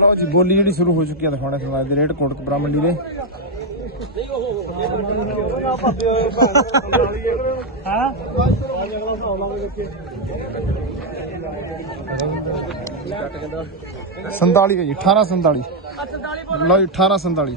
ਲਓ ਜੀ ਬੋਲੀ ਜਿਹੜੀ ਸ਼ੁਰੂ ਹੋ ਚੁੱਕੀ ਹੈ ਦਿਖਾਉਣੇ ਅੱਜ ਦੇ ਰੇਟ ਕੋਟਕਪੁਰਾ ਮੰਡੀ ਦੇ। ਸੰਤਾਲੀ ਹੈ ਜੀ 1847 ਲਓ ਜੀ 1847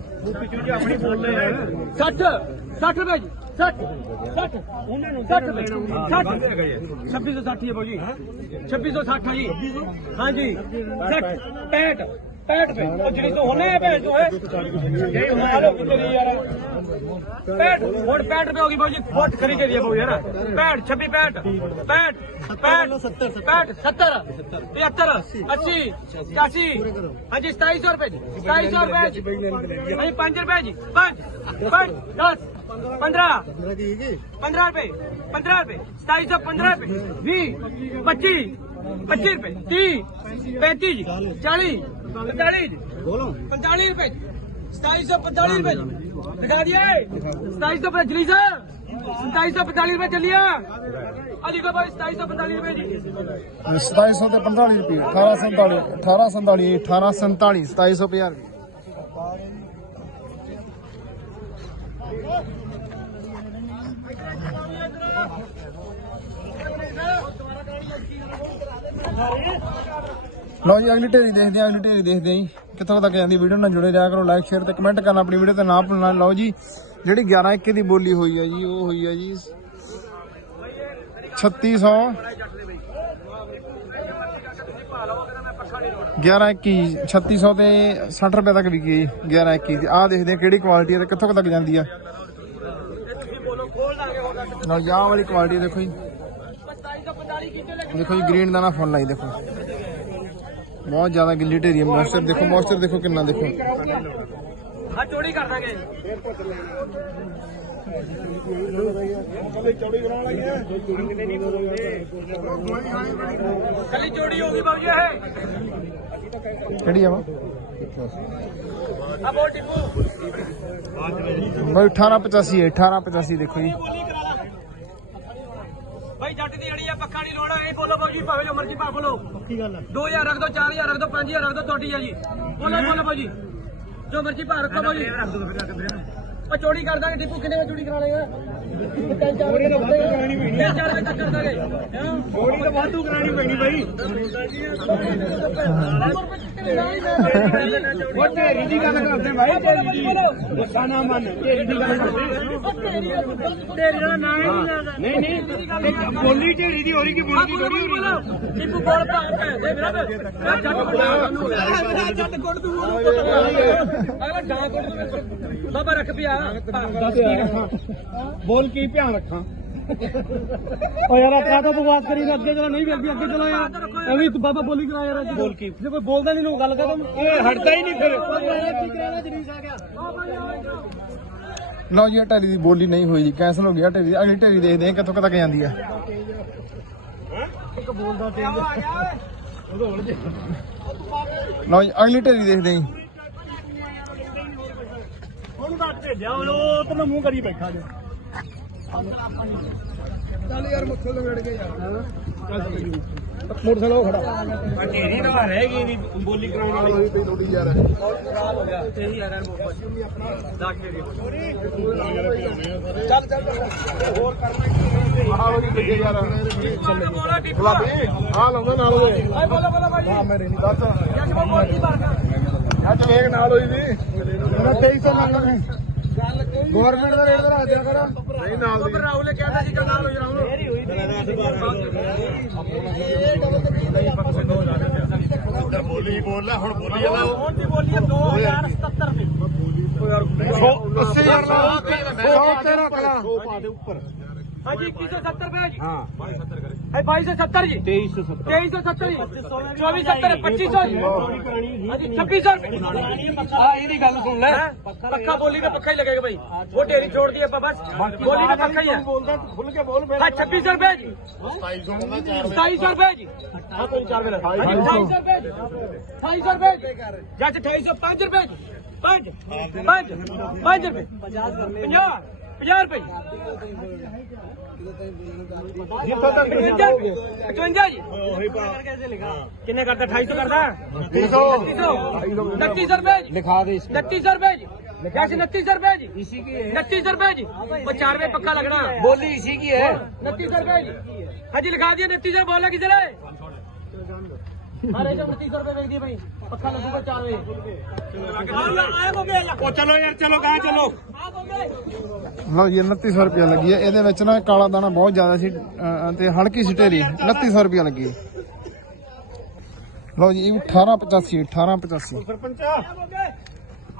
ਆਪਣੀ ਬੋਲ ਲੈ 60 60 ਰੁਪਏ ਜੀ 60 60 ਉਹਨਾਂ ਨੂੰ 60 ਰੁਪਏ 2660 ਹੈ ਬਾਜੀ 2660 ਹੈ ਜੀ। ਹਾਂਜੀ 60 65 65 ਰੁਪਏ ਉਹ ਜਿਹੜੀ ਤੋਂ ਹੋਣੇ ਹੈ ਭੈਣ ਜੋ ਹੈ ਇਹ ਮਾਰੋ ਤੇਰੀ ਯਾਰ 65 ਹੁਣ 65 ਰੁਪਏ ਹੋ ਗਈ ਬਾਜੀ ਫੁੱਟ ਖਰੀ ਕਰੀ ਹੈ ਬਾਬੂ ਯਾਰ 65 26 65 65 65 70 70 75 80 85 ਹਾਂਜੀ 2700 ਰੁਪਏ ਜੀ 2700 ਰੁਪਏ ਜੀ ਹਾਂਜੀ 5 ਰੁਪਏ ਜੀ 5 5 10 15 15 ਰੁਪਏ 15 ਰੁਪਏ 2715 ਰੁਪਏ 20 25 25 ਰੁਪਏ 30 35 ਜੀ 40 45 ਜੀ ਬੋਲੋ 45 ਰੁਪਏ 2745 ਰੁਪਏ ਜੀ। ਦਿਖਾ ਦਿਏ 2745 ਜਲੀ ਸਰ। 2745 ਰੁਪਏ ਚੱਲਿਆ ਆ। ਲਿਖੋ ਭਾਈ 2745 ਰੁਪਏ ਜੀ। 2700 ਤੇ 45 ਰੁਪਏ 1847 1847 1847 2750 ਰੁਪਏ। ਲਓ ਜੀ, ਅਗਲੀ ਢੇਰੀ ਦੇਖਦੇ ਹਾਂ, ਅਗਲੀ ਢੇਰੀ ਦੇਖਦੇ ਹਾਂ ਜੀ। ਕਿੱਥੋਂ ਤੱਕ ਜਾਂਦੀ ਵੀਡੀਓ ਨਾਲ ਜੁੜੇ ਰਿਹਾ ਕਰੋ ਲਾਈਕ ਸ਼ੇਅਰ ਤੇ ਕਮੈਂਟ ਕਰਨਾ, ਆਪਣੀ ਵੀਡੀਓ ਤੇ ਨਾ ਭੁੱਲਣਾ। ਲਓ ਜੀ, ਜਿਹੜੀ 11 21 ਦੀ ਬੋਲੀ ਹੋਈ ਹੈ ਜੀ, ਉਹ ਹੋਈ ਹੈ ਜੀ 3600 11 21 3600 ਤੇ 60 ਰੁਪਏ ਤੱਕ ਵਿਕੀ 11 21 ਦੀ। ਆਹ ਦੇਖਦੇ ਆ ਕਿਹੜੀ ਕੁਆਲਿਟੀ ਹੈ ਤੇ ਕਿੱਥੋਂ ਤੱਕ ਜਾਂਦੀ ਆ। ਲਓ ਜੀ ਵਾਲੀ ਕੁਆਲਿਟੀ ਦੇਖੋ ਜੀ। ਦੇਖੋ ਜੀ ਗ੍ਰੀਨ ਦਾ ਨਾ ਫੁੱਲ ਲਾਈ ਦੇਖੋ। ਬਹੁਤ ਜ਼ਿਆਦਾ ਗਿੱਲੀ ਢੇਰੀ ਹੈ। ਮੋਇਸਚਰ ਦੇਖੋ ਮੋਇਸਚਰ ਦੇਖੋ ਕਿੰਨਾ ਦੇਖੋ। ਹਾਂ ਚੋੜੀ ਕਰ ਦਾਂਗੇ। ਕੱਲੀ ਚੋੜੀ ਹੋਊਗੀ ਬਾਬੂ ਜੀ ਇਹ। ਕਿਹੜੀ ਆ ਵਾ ਆ ਬੋਲ ਟਿੱਪੂ। ਬਈ 1885 ਹੈ 1885 ਦੇਖੋ ਜੀ। ਭਾਈ ਜੱਟ ਦੀ ਅੜੀ ਆ ਪੱਕਾ ਨਹੀਂ ਲੋੜ ਇਹ ਬੋਲੋ ਬਾਬੂ ਜੀ ਭਾਵੇਂ ਜੋ ਮਰਜ਼ੀ ਭਾ ਬੋਲੋ। ਕੀ ਗੱਲ 2000 ਰੱਖ ਦੋ 4000 ਰੱਖ ਦੋ 5000 ਰੱਖ ਦੋ ਤੁਹਾਡੀ ਆ ਜੀ। ਬੋਲੋ ਬੋਲੋ ਬਾਬੂ ਜੀ। ਜੋ ਮਰਜ਼ੀ ਭਾ ਰੱਖੋ ਬਾਬੂ ਜੀ। ਉਹ ਚੋੜੀ ਕਰ ਦਾਂਗੇ ਟਿੱਪੂ ਕਿੰਨੇ ਵਜੇ ਚੋੜੀ ਕਰਾ ਲੇਗਾ ਤਿੰਨ ਚਾਰ ਵਜੇ ਤੱਕ ਕਰਾਣੀ ਪੈਣੀ ਤਿੰਨ ਚਾਰ ਵਜੇ ਤੱਕ ਕਰ ਦਾਂਗੇ। ਚੋੜੀ ਤਾਂ ਵਾਧੂ ਕਰਾਣੀ ਪੈਣੀ ਬਾਈ ਉਹ ਢੇਰੀ ਦੀ ਗੱਲ ਕਰਦੇ ਭਾਈ ਢੇਰੀ ਦੀ। ਗੁੱਸਾ ਨਾ ਮੰਨ ਢੇਰੀ ਦੀ ਗੱਲ ਕਰਦੇ ਢੇਰੀ ਦਾ ਨਾਮ ਹੀ ਨਹੀਂ ਨਹੀਂ ਬੋਲੀ ਢੇਰੀ ਦੀ ਕਿ ਬੋਲੀ ਦੀ ਥੋੜੀ ਹੋ ਰਹੀ ਟਿੱਪੂ ਬੋਲ ਪਾ ਦੇ ਵੀਰਾ ਮੈਂ ਜੱਟ ਕੋਲ ਜੱਟ ਕੋਲ ਤੂੰ ਅਗਲਾ ਡਾਂ ਕੋਲ ਬਾਬਾ ਰੱਖ ਪਿਆ ਬੋਲ ਕੀ ਧਿਆਨ ਰੱਖਾਂ? ਓ ਯਾਰ ਆਪਣਾ ਤਾਂ ਬਕਵਾਸ ਕਰੀ ਅੱਗੇ ਚਲੋ ਨਹੀਂ ਅੱਗੇ ਅੱਗੇ ਚਲੋ ਯਾਰ। ਐਵੇਂ ਬਾਬਾ ਬੋਲੀ ਕਰਾ ਯਾਰ ਅੱਜ ਬੋਲ ਕੀ? ਜੇ ਕੋਈ ਬੋਲਦਾ ਨਹੀਂ ਨੂੰ ਗੱਲ ਕਰਦਾ ਇਹ ਹਟਦਾ ਹੀ ਨਹੀਂ ਫਿਰ। ਲਓ ਜੀ ਇਹ ਦੀ ਬੋਲੀ ਨਹੀਂ ਹੋਈ ਜੀ ਕੈਂਸਲ ਹੋ ਗਿਆ ਢੇਰੀ ਅਗਲੀ ਢੇਰੀ ਦੇਖਦੇ ਹਾਂ ਕਿੱਥੋਂ ਕੁ ਜਾਂਦੀ ਆ। ਲਓ ਜੀ ਅਗਲੀ ਢੇਰੀ ਦੇਖਦੇ ਹਾਂ ਹੁਣ ਤਾਂ ਭੇਜਿਆ ਹੁਣ ਉਹ ਤਾਂ ਮੈਂ ਮੂੰਹ ਕਰੀ ਬੈਠਾ ਜੇ। ਚੱਲ ਯਾਰ ਮੱਥੇ ਲੰਗੜ ਕੇ ਯਾਰ ਮੋਟਰਸਾਈਕਲ ਉਹ ਖੜਾ। ਢੇਰੀ ਨਾ ਰਹੇਗੀ ਦੀ ਬੋਲੀ ਕਰਾਉਣ ਵਾਲੀ। ਪਈ ਥੋੜੀ ਯਾਰ ਖਰਾਬ ਹੋ ਗਿਆ। ਤੇਰੀ ਯਾਰ ਚੱਲ ਚੱਲ ਹੋਰ ਕਰਨਾ ਕੀ ਆਹ ਵਾਲੀ ਕਿੱਥੇ ਯਾਰ। ਗੁਲਾਬੀ ਆਹ ਲਾਉਂਦਾ ਨਾਲ ਉਹਦੇ ਹਾਂ ਬੋਲੋ ਬੋਲੋ ਭਾਜੀ ਹਾਂ ਮੇਰੇ ਨਹੀਂ ਦੱਸ। ਜੱਜ ਬੋਲ ਕੀ ਬਾਤ ਕਰ ਅੱਜ ਵੇਖ ਨਾਲ ਹੋਈ ਵੀ 2300 ਲੱਗਣਾ ਗਵਰਨਮੈਂਟ ਦਾ ਰੇਟ ਦਾ ਦਿਆ ਕਰ। ਨਹੀਂ ਨਾਲ ਦੀ। ਰਾਹੁਲ ਨੇ ਕਹਿੰਦਾ ਸੀ ਕਰਨਾਲ ਨੂੰ ਜਰਾਉਣ ਮੇਰੀ ਹੋਈ ਤੇ ਬੋਲੀ ਬੋਲਣਾ ਹੁਣ ਬੋਲੀ ਜਾਂਦਾ। ਹੁਣ ਦੀ ਬੋਲੀ ਹੈ 2077 ਤੇ 80000 ਲਾ। 100 ਤੇਰਾ ਕਲਾ। 100 ਪਾ ਦੇ ਉੱਪਰ। हाँ जी इक्कीस सौ सत्तर रुपए जी है बाईस सौ सत्तर जी तेईस सौ सत्तर तेईस सौ सत्तर जी चौबीस सत्तर पच्चीस सौ जी छब्बीस सौ हाँ ये गल सुन ले पक्का बोली का पक्का ही लगेगा भाई वो डेरी छोड़ दिए बस बोली का पक्का ही है हाँ छब्बीस सौ रुपए जी सताईस सौ रुपए जी हाँ कोई चार रुपए अट्ठाईस सौ रुपए जी अट्ठाईस सौ रुपए जी या अट्ठाईस सौ पाँच रुपए जी पंज पक्का लगना। बोली इसी की है। उनतीस सौ रुपए जी। हाँ जी लिखा दिए उनतीस सौ बोला किसी ने ਸਾਰੇ ਜੋ 2900 ਰੁਪਏ ਵੇਚਦੀ ਭਾਈ। ਪੱਖਾ ਲੱਗੂਗਾ 4 ਵੇ ਉਹ ਚਲੋ ਯਾਰ ਚਲੋ ਕਹਾਂ ਚਲੋ। ਲਓ ਜੀ 2900 ਰੁਪਏ ਲੱਗੀ ਹੈ ਇਹਦੇ ਵਿੱਚ ਨਾ ਕਾਲਾ ਦਾਣਾ ਬਹੁਤ ਜ਼ਿਆਦਾ ਸੀ ਤੇ ਹਲਕੀ ਸੀ ਢੇਰੀ। 2900 ਰੁਪਏ ਲੱਗੀ। ਲਓ ਜੀ ਇਹ 1885 1885 ਸਰਪੰਚਾ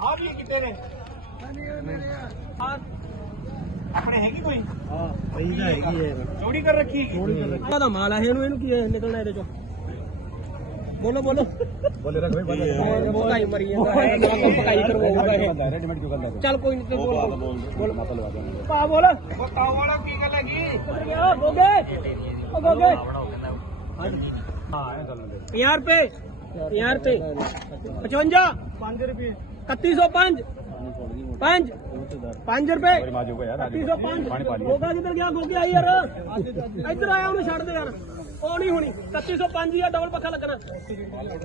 ਆ ਵੀ ਕਿਤੇ ਨੇ। ਆਪਣੇ ਹੈਗੀ ਕੋਈ? ਹਾਂ ਭਾਈ ਦਾ ਹੈਗੀ ਯਾਰ ਚੋਰੀ ਕਰ ਰੱਖੀ। ਹੈ ਚੋਰੀ ਕਰ ਰੱਖੀ। ਦਾ ਮਾਲ ਹੈ ਇਹਨੂੰ ਇਹਨੂੰ ਕੀ ਨਿਕਲਣਾ ਇਹਦੇ ਚੋਂ। ਬੋਲੋ ਬੋਲੋ। ਬੋਲੇ ਰੱਖ ਭਾਈ ਪਕਾਈ ਮਰੀ ਜਾਂਦਾ ਹੈ ਨਾ ਪਕਾਈ ਕਰਵਾਊਗਾ ਇਹ ਰੈਡੀਮੇਡ ਕਿਉਂ ਕਰ ਚੱਲ ਕੋਈ ਨਹੀਂ ਤੇ ਬੋਲ ਬੋਲ। ਪਾ ਬੋਲ। ਉਹ ਤਾਉ ਵਾਲਾ ਕੀ ਗੱਲ ਹੈਗੀ ਕਿੱਧਰ ਗਿਆ ਗੋਗੇ ਉਹ ਗੋਗੇ 50 ਰੁਪਏ। 50 ਰੁਪਏ। 55 5 ਰੁਪਏ। 3105 5 5 ਰੁਪਏ। 3105 ਗੋਗਾ ਕਿੱਧਰ ਗਿਆ? ਗੋਗੇ ਆਈ ਯਾਰ। ਇੱਧਰ ਆਇਆ ਉਹਨੂੰ ਛੱਡ ਦੇ ਯਾਰ। ਉਹ ਨਹੀਂ ਹੋਣੀ। 3105 ਹੀ ਆ ਡਬਲ ਪੱਖਾ ਲੱਗਣਾ।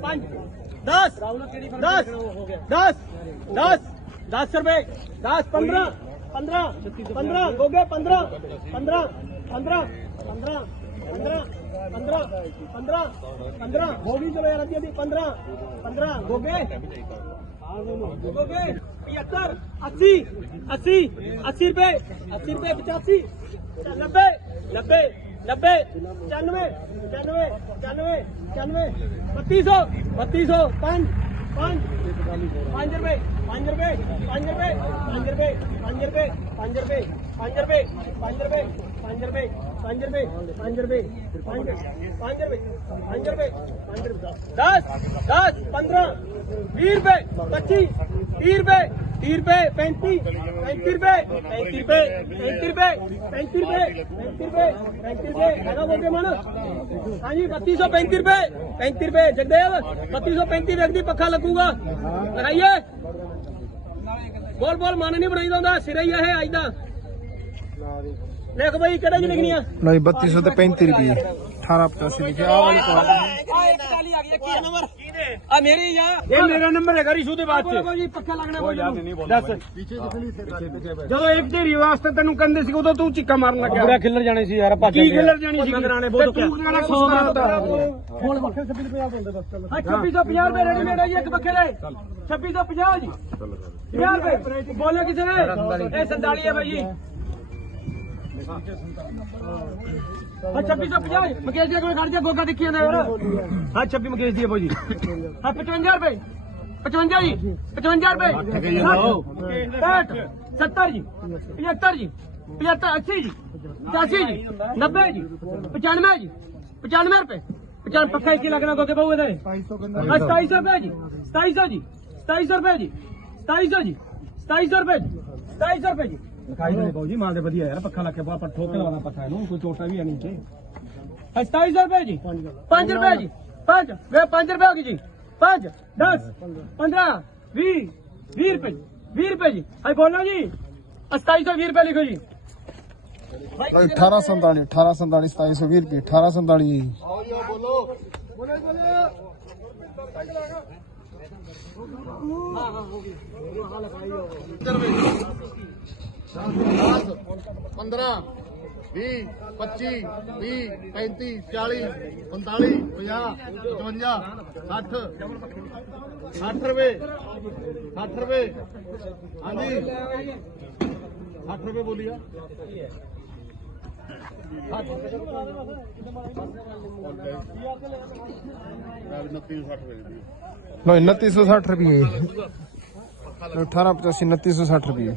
5 10 10 10 10 10 ਰੁਪਏ। 10 15 15 15 ਗੋਗੇ 15 15 15 15 15 15 15 15 ਹੋ ਗਈ ਚਲੋ ਯਾਰ, ਅੱਧੀ ਅੱਧੀ 15 15 ਗੋਗੇ। ਗੋਗੇ 75 80 80 80 ਰੁਪਏ 80 ਰੁਪਏ 85 90 90 90 95 95 95 95 3200 3200 5 5 5 ਰੁਪਏ 5 ਰੁਪਏ 5 ਰੁਪਏ 5 ਰੁਪਏ 5 ਰੁਪਏ 5 ਰੁਪਏ 5 ਰੁਪਏ 5 ਰੁਪਏ 5 ਰੁਪਏ 5 ਰੁਪਏ 5 ਰੁਪਏ 5 5 ਰੁਪਏ 5 ਰੁਪਏ 5 ਰੁਪਏ 10 10 15 20 ਰੁਪਏ 25 30 ਰੁਪਏ 30 ਰੁਪਏ 35 35 ਰੁਪਏ 35 ਰੁਪਏ 35 ਰੁਪਏ 35 ਰੁਪਏ 35 ਰੁਪਏ 35 ਰੁਪਏ, ਹੈਗਾ ਬੋਲਦੇ ਮਨ? ਹਾਂਜੀ 3235 ਰੁਪਏ 35 ਰੁਪਏ, ਜਗਦੇਵ 3235 ਵਿਅਕਤੀ ਪੱਖਾ ਲੱਗੂਗਾ। ਲਗਾਈਏ। ਬੋਲ ਬੋਲ, ਮਨ ਨਹੀਂ ਬਣਾਈਦਾ ਹੁੰਦਾ, ਸਿਰੇ ਹੀ ਇਹ, ਅੱਜ ਦਾ। ਲਿਖ ਬਈ ਕਿਹੜੇ ਚ ਲਿਖਣੀ ਆ? ਲਓ ਜੀ 3200 ਤੇ 35 ਰੁਪਏ 1885 ਲਿਖਿਆ ਆ ਵਾਲੀ ਆ ਇੱਕ ਚਾਲੀ ਆ ਗਈ ਕੀ ਨੰਬਰ ਆ ਮੇਰੀ ਆ। ਇਹ ਮੇਰਾ ਨੰਬਰ ਹੈਗਾ ਰਿਸ਼ੂ ਦੇ ਬਾਅਦ ਬੋਲ ਚ ਬੋਲ ਜੀ ਪੱਖਾ ਲੱਗਣਾ ਬੋਲ ਜੀ ਦੱਸ। ਜਦੋਂ ਇੱਕ ਢੇਰੀ ਵਾਸਤੇ ਤੈਨੂੰ ਕਹਿੰਦੇ ਸੀ ਉਦੋਂ ਤੂੰ ਚੀਕਾ ਮਾਰਨ ਲੱਗਿਆ। ਪੂਰਾ ਖਿੱਲਰ ਜਾਣੇ ਸੀ ਯਾਰ ਭੱਜ ਕੀ ਖਿਲਰ ਜਾਣੀ ਸੀ ਮਗਰਾਣੇ ਤੇ ਬਹੁਤ ਤੂੰ ਕਿਹੜਾ ਕੁਛ ਕਰਦਾ ਹੁਣ ਪੱਖੇ 26 ਰੁਪਏ ਬੋਲਦੇ ਬਸ ਚਲੋ। 2650 ਰੁਪਏ ਰੈਡੀਮੇਡ ਹੈ ਜੀ ਇੱਕ ਪੱਖੇ ਦੇ। 2650 ਜੀ। 50 ਰੁਪਏ। ਬੋਲੇ ਕਿਸੇ ਨੇ। ਇਹ ਸੰਦਾਲੀ ਹੈ ਭਾਈ ਹਾਂ 2650 ਮਕੇਸ਼ ਜੀ ਕੋਲ ਖੜ ਜਾ ਗੋਗਾ ਦੇਖੀ ਜਾਂਦਾ ਯਾਰ। ਹਾਂ 26 ਮਕੇਸ਼ ਦੀ ਭਾਈ ਜੀ। ਹਾਂ 55 ਰੁਪਏ। 55 ਜੀ 55 ਰੁਪਏ। 60 70 ਜੀ 75 ਜੀ 75 80 ਜੀ 85 ਜੀ 90 ਜੀ 95 ਜੀ 95 ਰੁਪਏ। 95 ਪੱਕਾ ਕੀ ਲੱਗਣਾ ਗੋਗੇ ਬਾਬੂ ਇਹਦੇ। 2700 ਰੁਪਏ ਜੀ 2700 ਜੀ 2700 ਰੁਪਏ ਜੀ 2700 ਜੀ 2700 ਰੁਪਏ ਜੀ 2700 ਰੁਪਏ ਜੀ। ਲਿਖਾਈ ਦੇ ਜੀ ਮਾਲ ਦੇ ਵਧੀਆ ਯਾਰ ਪੱਖਾ ਲੱਗ ਕੇ ਆਪਾਂ ਠੋਕ ਕੇ ਲਵਾਉਣਾ ਪੱਖਾ ਇਹਨੂੰ ਕੋਈ ਚੋਟਾ ਵੀ ਹੈ ਨਹੀਂ ਤੇ 2700 ਰੁਪਏ ਜੀ। 5 ਰੁਪਏ ਜੀ। 5 ਵੇ 5 ਰੁਪਏ ਹੋ ਗਈ ਜੀ। 5 10 15 20 20 ਰੁਪਏ 20 ਰੁਪਏ ਜੀ। ਹਾਈ ਬੋਲੋ ਜੀ। 2720 ਰੁਪਏ ਲਿਖੋ ਜੀ। ਲਓ ਜੀ 1847 1847 2720 ਰੁਪਏ 1847 ਜੀ ਪੰਦਰਾਂ 20 25 30 35 40 45 50 55 60 60 ਰੁਪਏ 60 ਰੁਪਏ। ਹਾਂਜੀ। 60 ਰੁਪਏ ਬੋਲੀਆ ਲਓ ਜੀ 2960 ਰੁਪਏ 1885 2960 ਰੁਪਏ।